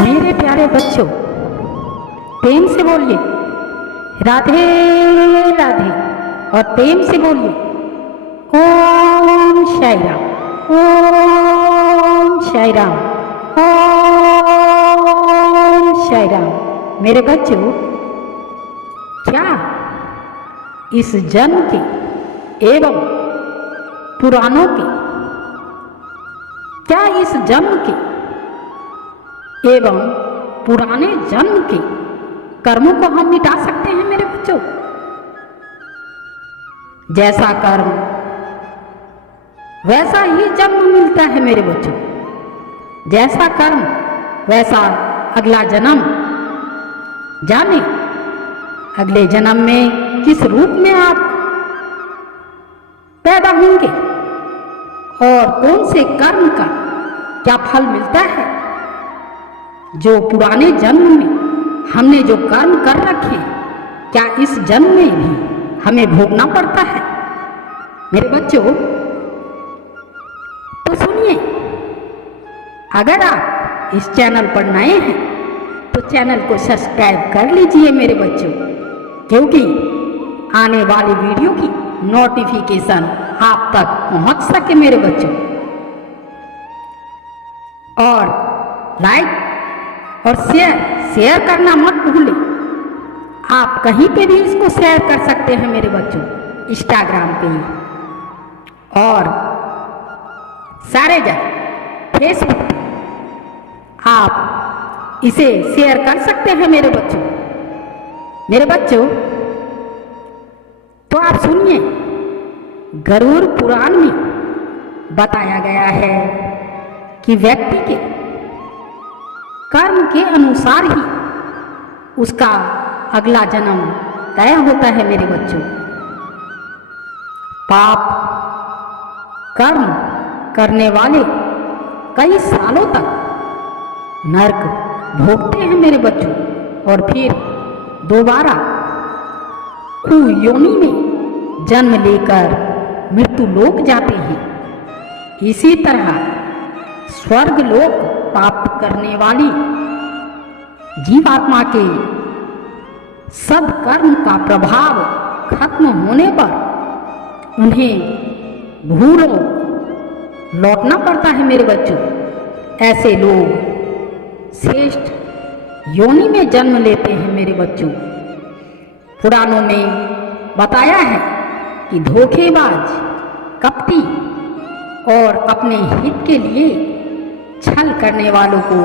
मेरे प्यारे बच्चों, प्रेम से बोलिए राधे राधे और प्रेम से बोलिए ओम साई राम, ओम साई राम, ओम साई राम। मेरे बच्चों, क्या इस जन्म के एवं पुराणों के, क्या इस जन्म के एवं पुराने जन्म के कर्मों को हम मिटा सकते हैं मेरे बच्चों? जैसा कर्म वैसा ही जन्म मिलता है मेरे बच्चों। जैसा कर्म वैसा अगला जन्म। जाने अगले जन्म में किस रूप में आप पैदा होंगे और कौन से कर्म का क्या फल मिलता है। जो पुराने जन्म में हमने जो कर्म कर रखे, क्या इस जन्म में भी हमें भोगना पड़ता है मेरे बच्चों? तो सुनिए, अगर आप इस चैनल पर नए हैं तो चैनल को सब्सक्राइब कर लीजिए मेरे बच्चों, क्योंकि आने वाली वीडियो की नोटिफिकेशन आप तक पहुंच सके मेरे बच्चों। और लाइक और शेयर करना मत भूलें। आप कहीं पे भी इसको शेयर कर सकते हैं मेरे बच्चों, इंस्टाग्राम पे और सारे जगह फेसबुक पे आप इसे शेयर कर सकते हैं मेरे बच्चों। मेरे बच्चों, तो आप सुनिए, गरुड़ पुराण में बताया गया है कि व्यक्ति के कर्म के अनुसार ही उसका अगला जन्म तय होता है मेरे बच्चों। पाप कर्म करने वाले कई सालों तक नरक भोगते हैं मेरे बच्चों और फिर दोबारा कुयोनि में जन्म लेकर मृत्यु लोक जाते हैं। इसी तरह स्वर्ग लोक प्राप्त करने वाली जीवात्मा के सब कर्म का प्रभाव खत्म होने पर उन्हें भूलों लौटना पड़ता है मेरे बच्चों। ऐसे लोग श्रेष्ठ योनि में जन्म लेते हैं मेरे बच्चों। पुराणों में बताया है कि धोखेबाज, कपटी और अपने हित के लिए छल करने वालों को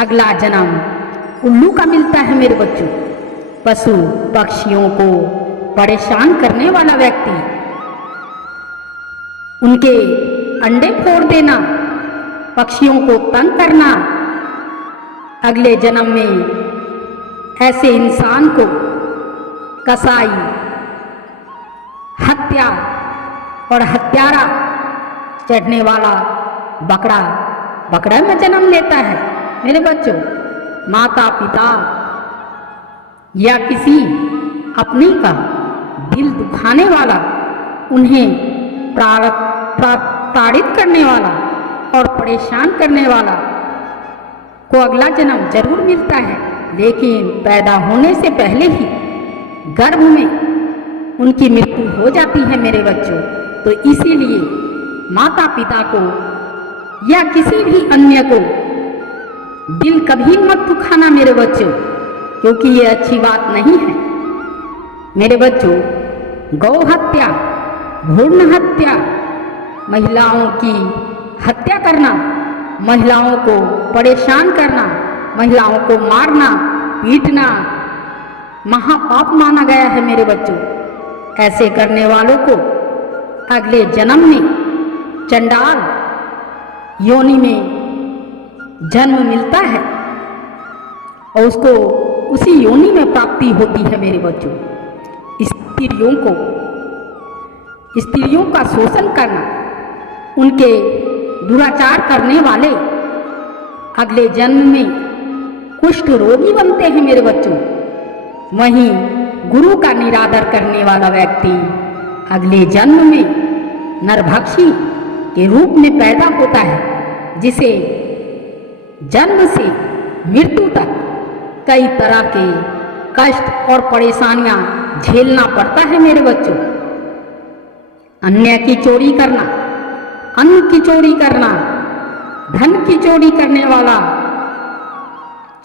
अगला जन्म उल्लू का मिलता है मेरे बच्चों। पशु पक्षियों को परेशान करने वाला व्यक्ति, उनके अंडे फोड़ देना, पक्षियों को तंग करना, अगले जन्म में ऐसे इंसान को कसाई, हत्या और हत्यारा चढ़ने वाला बकरा में जन्म लेता है मेरे बच्चों। माता पिता या किसी अपने का दिल दुखाने वाला, उन्हें ताड़ित करने वाला और परेशान करने वाला को अगला जन्म जरूर मिलता है, लेकिन पैदा होने से पहले ही गर्भ में उनकी मृत्यु हो जाती है मेरे बच्चों। तो इसीलिए माता पिता को या किसी भी अन्य को दिल कभी मत दुखाना मेरे बच्चों, क्योंकि ये अच्छी बात नहीं है मेरे बच्चों। गौ हत्या, भ्रूण हत्या, महिलाओं की हत्या करना, महिलाओं को परेशान करना, महिलाओं को मारना पीटना महापाप माना गया है मेरे बच्चों। ऐसे करने वालों को अगले जन्म में चंडाल योनि में जन्म मिलता है और उसको उसी योनि में प्राप्ति होती है मेरे बच्चों। स्त्रियों का शोषण करना, उनके दुराचार करने वाले अगले जन्म में कुष्ठ रोगी बनते हैं मेरे बच्चों। वहीं गुरु का निरादर करने वाला व्यक्ति अगले जन्म में नरभक्षी के रूप में पैदा होता है, जिसे जन्म से मृत्यु तक कई तरह के कष्ट और परेशानियां झेलना पड़ता है मेरे बच्चों। अन्य की चोरी करना, अन्न की चोरी करना, धन की चोरी करने वाला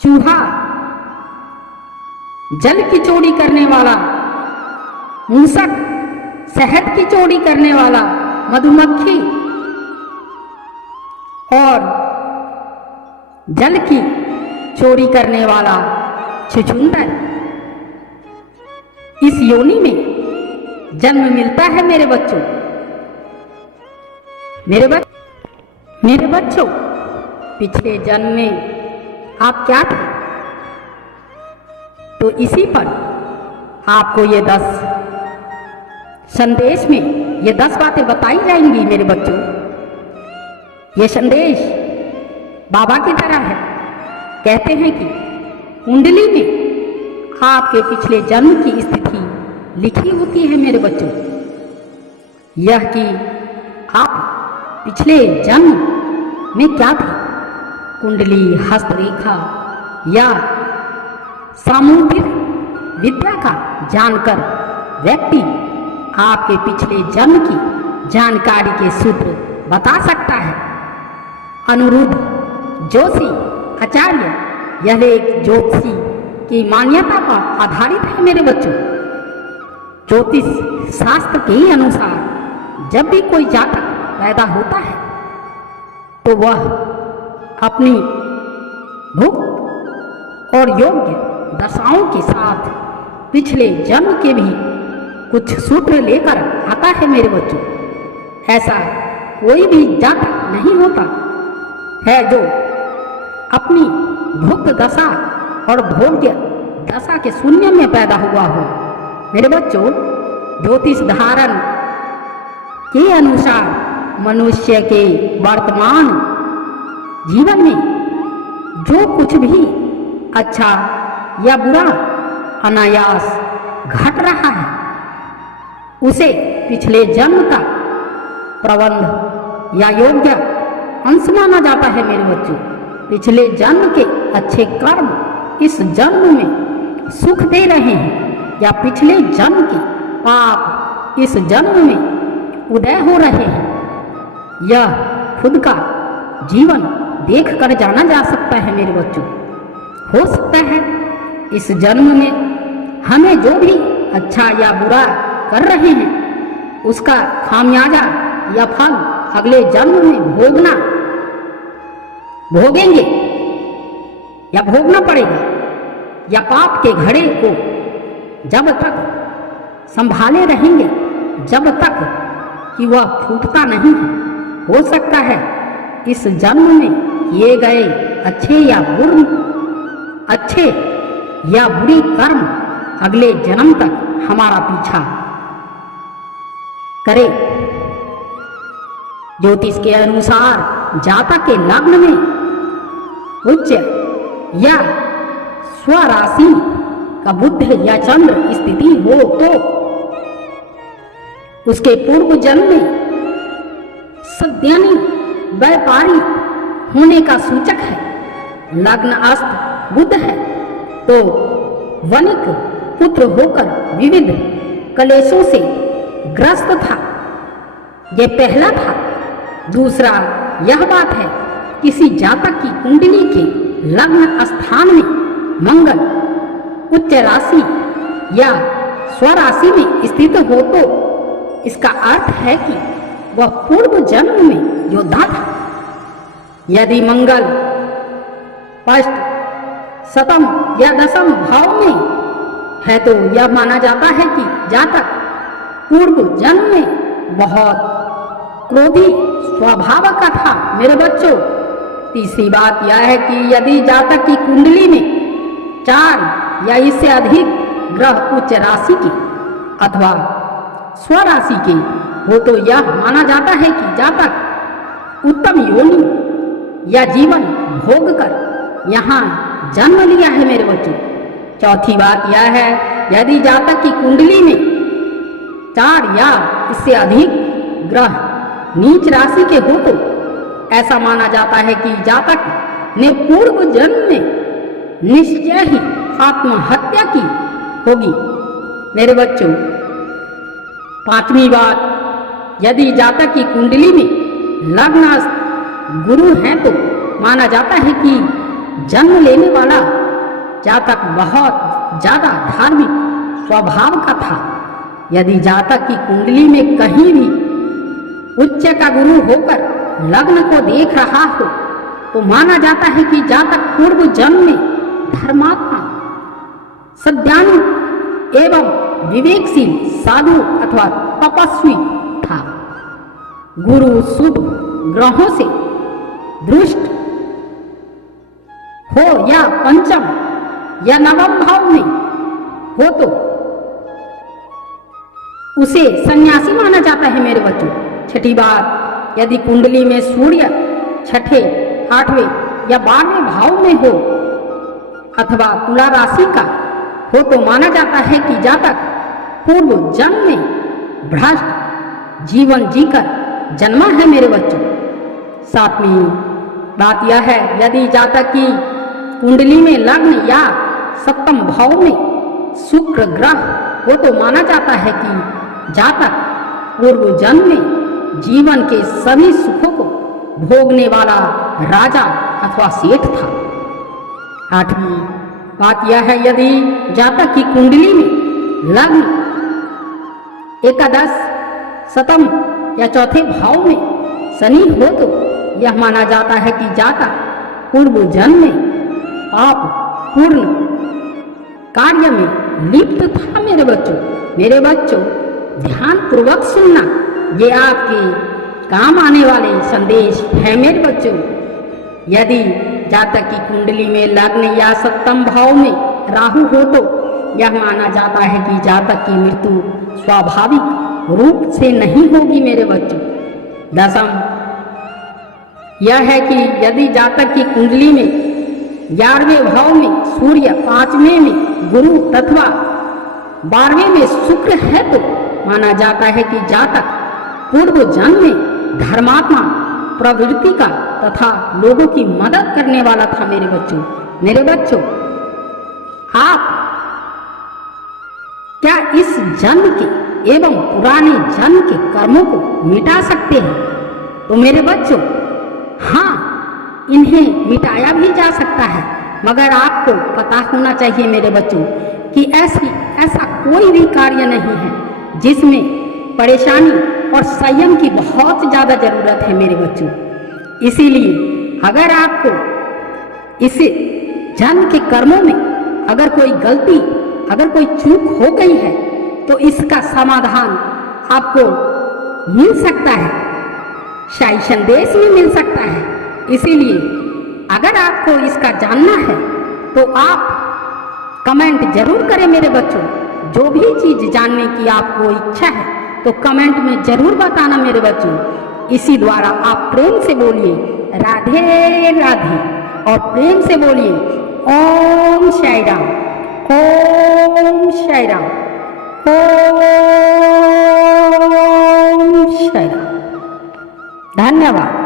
चूहा, जल की चोरी करने वाला मूसक, शहद की चोरी करने वाला मधुमक्खी और जल की चोरी करने वाला छुछुंदर, इस योनि में जन्म मिलता है मेरे बच्चों। मेरे बच्चों, पिछले जन्म में आप क्या थे? तो इसी पर आपको ये 10 संदेश में ये 10 बातें बताई जाएंगी मेरे बच्चों। ये संदेश बाबा की तरह है। कहते हैं कि कुंडली में आपके पिछले जन्म की स्थिति लिखी होती है मेरे बच्चों। यह कि आप पिछले जन्म में क्या थे। कुंडली, हस्तरेखा या सामुद्रिक विद्या का जानकर व्यक्ति आपके पिछले जन्म की जानकारी के सूत्र बता सकता है। अनिरुद्ध जोशी आचार्य यह एक ज्योतिषी की मान्यता पर आधारित है मेरे बच्चों। ज्योतिष शास्त्र के अनुसार जब भी कोई जातक पैदा होता है तो वह अपनी भुक्त और योग्य दशाओं के साथ पिछले जन्म के भी कुछ सूत्र लेकर आता है मेरे बच्चों। ऐसा कोई भी जातक नहीं होता है जो अपनी भुक्त दशा और भोग्य दशा के शून्य में पैदा हुआ हो। मेरे बच्चों, ज्योतिष धारण के अनुसार मनुष्य के वर्तमान जीवन में जो कुछ भी अच्छा या बुरा अनायास घट रहा है उसे पिछले जन्म का प्रबंध या योग्य अंश माना जाता है मेरे बच्चों। पिछले जन्म के अच्छे कर्म इस जन्म में सुख दे रहे हैं या पिछले जन्म के पाप इस जन्म में उदय हो रहे हैं, यह खुद का जीवन देख कर जाना जा सकता है मेरे बच्चों। हो सकता है इस जन्म में हमें जो भी अच्छा या बुरा कर रहे हैं उसका खामियाजा या फल अगले जन्म में भोगेंगे या भोगना पड़ेगा, या पाप के घड़े को जब तक संभाले रहेंगे जब तक कि वह फूटता नहीं है। हो सकता है इस जन्म में किए गए अच्छे या बुरी कर्म अगले जन्म तक हमारा पीछा करे। ज्योतिष के अनुसार जातक के लग्न में उच्च या स्वराशि का बुध या चंद्र स्थिति हो तो उसके पूर्व जन्म में सद्यानी व्यापारी होने का सूचक है। लग्न अस्त बुध है तो वनिक पुत्र होकर विविध कलेशों से ग्रस्त था। यह पहला था। दूसरा यह बात है, किसी जातक की कुंडली के लग्न स्थान में मंगल उच्च राशि या स्वराशि में स्थित हो तो इसका अर्थ है कि वह पूर्व जन्म में योद्धा था। यदि मंगल पष्ट, सतम या दशम भाव में है तो यह माना जाता है कि जातक पूर्व जन्म में बहुत क्रोधी स्वभाव का था। मेरे बच्चों, तीसरी बात यह है कि यदि जातक की कुंडली में 4 या इससे अधिक ग्रह उच्च राशि के अथवा स्वराशि के हो तो यह माना जाता है कि जातक उत्तम योनि या जीवन भोग कर यहाँ जन्म लिया है मेरे बच्चों। चौथी बात यह है, यदि जातक की कुंडली में 4 या इससे अधिक ग्रह नीच राशि के हो तो ऐसा माना जाता है कि जातक ने पूर्व जन्म में निश्चय ही आत्महत्या की होगी। मेरे बच्चों, पांचवी बात, यदि जातक की कुंडली में लग्न गुरु हैं तो माना जाता है कि जन्म लेने वाला जातक बहुत ज्यादा धार्मिक स्वभाव का था। यदि जातक की कुंडली में कहीं भी उच्च का गुरु होकर लग्न को देख रहा हो तो माना जाता है कि जातक पूर्व जन्म में धर्मात्मा, सद्ज्ञानी एवं विवेकशील साधु अथवा तपस्वी था। गुरु शुभ ग्रहों से दृष्ट हो या पंचम या नवम भाव में हो तो उसे सन्यासी माना जाता है। मेरे बच्चों, छठी बात, यदि कुंडली में सूर्य छठे, आठवें या 12वें भाव में हो अथवा तुला राशि का हो तो माना जाता है कि जातक पूर्व जन्म में भ्रष्ट जीवन जीकर जन्मा है। मेरे बच्चों, सातवीं बात यह है, यदि जातक की कुंडली में लग्न या सप्तम भाव में शुक्र ग्रह हो तो माना जाता है कि जातक पूर्व जन्म में जीवन के सभी सुखों को भोगने वाला राजा अथवा सेठ था। आठवीं बात यह है, यदि जातक की कुंडली में लग्न एकादश, शतम या चौथे भाव में शनि हो तो यह माना जाता है कि जातक पूर्व जन्म में पाप पूर्ण कार्य में लिप्त था। मेरे बच्चों, ध्यान पूर्वक सुनना, ये आपके काम आने वाले संदेश है। मेरे बच्चों, यदि जातक की कुंडली में लग्न या सप्तम भाव में राहु हो तो यह माना जाता है कि जातक की मृत्यु स्वाभाविक रूप से नहीं होगी। मेरे बच्चों, दसम यह है कि यदि जातक की कुंडली में 11वें भाव में सूर्य, 5वें में गुरु तथा 12वें में शुक्र है तो माना जाता है कि जातक पूर्व जन्म में धर्मात्मा प्रवृत्ति का तथा लोगों की मदद करने वाला था। मेरे बच्चों, आप क्या इस जन्म के एवं पुराने जन्म के कर्मों को मिटा सकते हैं? तो मेरे बच्चों, हाँ, इन्हें मिटाया भी जा सकता है, मगर आपको पता होना चाहिए मेरे बच्चों कि ऐसा कोई भी कार्य नहीं है जिसमें परेशानी और संयम की बहुत ज़्यादा ज़रूरत है। मेरे बच्चों, इसीलिए अगर आपको इस जन्म के कर्मों में अगर कोई गलती, अगर कोई चूक हो गई है तो इसका समाधान आपको मिल सकता है, शाही संदेश में मिल सकता है। इसीलिए अगर आपको इसका जानना है तो आप कमेंट जरूर करें। मेरे बच्चों, जो भी चीज़ जानने की आपको इच्छा है तो कमेंट में जरूर बताना। मेरे बच्चों, इसी द्वारा आप प्रेम से बोलिए राधे राधे और प्रेम से बोलिए ओम साई राम, ओम साई राम, ओम साई राम। धन्यवाद।